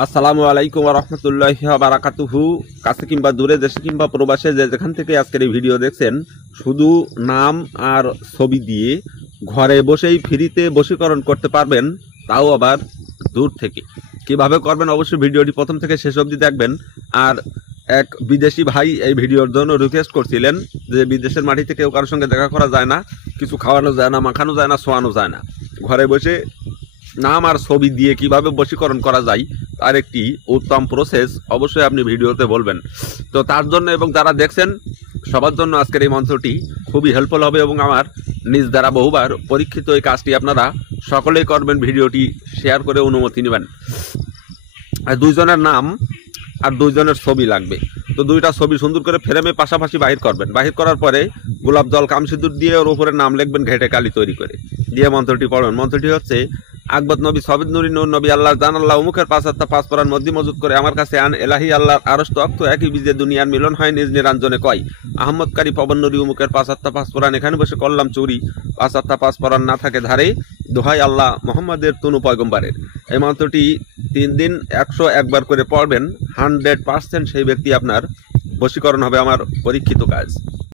আসসালামু আলাইকুম ওয়া রাহমাতুল্লাহি ওয়া বারাকাতুহু। কাছে কিংবা দূরে, দেশে কিংবা প্রবাসে, যেখান থেকে আজকের এই ভিডিও দেখছেন, শুধু নাম আর ছবি দিয়ে ঘরে বসেই ফ্রিতে বশীকরণ করতে পারবেন, তাও আবার দূর থেকে। কিভাবে করবেন অবশ্যই ভিডিওটি প্রথম থেকে শেষ অবধি দেখবেন। আর এক বিদেশি ভাই এই ভিডিওর জন্য রিকোয়েস্ট করছিলেন যে বিদেশের মাটিতে কেউ কারোর সঙ্গে দেখা করা যায় না, কিছু খাওয়ানো যায় না, মাখানো যায় না, শোয়ানো যায় না, ঘরে বসে নাম আর ছবি দিয়ে কিভাবে বশীকরণ করা যায় তার একটি উত্তম প্রসেস অবশ্যই আপনি ভিডিওতে বলবেন। তো তার জন্য এবং যারা দেখছেন সবার জন্য আজকের এই মঞ্চটি খুবই হেল্পফুল হবে এবং আমার নিজ দ্বারা বহুবার পরীক্ষিত এই কাজটি আপনারা সকলেই করবেন। ভিডিওটি শেয়ার করে অনুমতি নেবেন। আর দুইজনের নাম আর দুইজনের ছবি লাগবে। তো দুইটা ছবি সুন্দর করে ফ্রেমে পাশাপাশি বাহির করবেন। বাহির করার পরে গোলাপ জল কামসিঁদুর দিয়ে ওর উপরে নাম লিখবেন ঘেটে কালি তৈরি করে, দিয়ে মন্ত্রটি পড়বেন। মন্ত্রটি হচ্ছে, আকবত নবী সবিদ নুরি নূর নবী আল্লাহ জান আল্লাহ উমুখের পাঁচাত্তা পাঁচ পরান মধ্যে মজুদ করে আমার কাছে আন এলাহি আল্লাহ আরস্ত অক্ত একই বীজে দুনিয়ার মিলন হয় নিজ নিরঞ্জনে কয় আহমদকারী পবন নুরি উমুখের পাঁচাত্তা পাঁচ পরান এখানে বসে করলাম চুরি পাঁচাত্তা পাঁচ পরান না থাকে ধারে দোহাই আল্লাহ মোহাম্মদের তনু পয়গম্বরের। এই মন্ত্রটি 3 দিন 101 বার করে পড়বেন। 100% সেই ব্যক্তি আপনার বশীকরণ হবে। আমার পরীক্ষিত কাজ।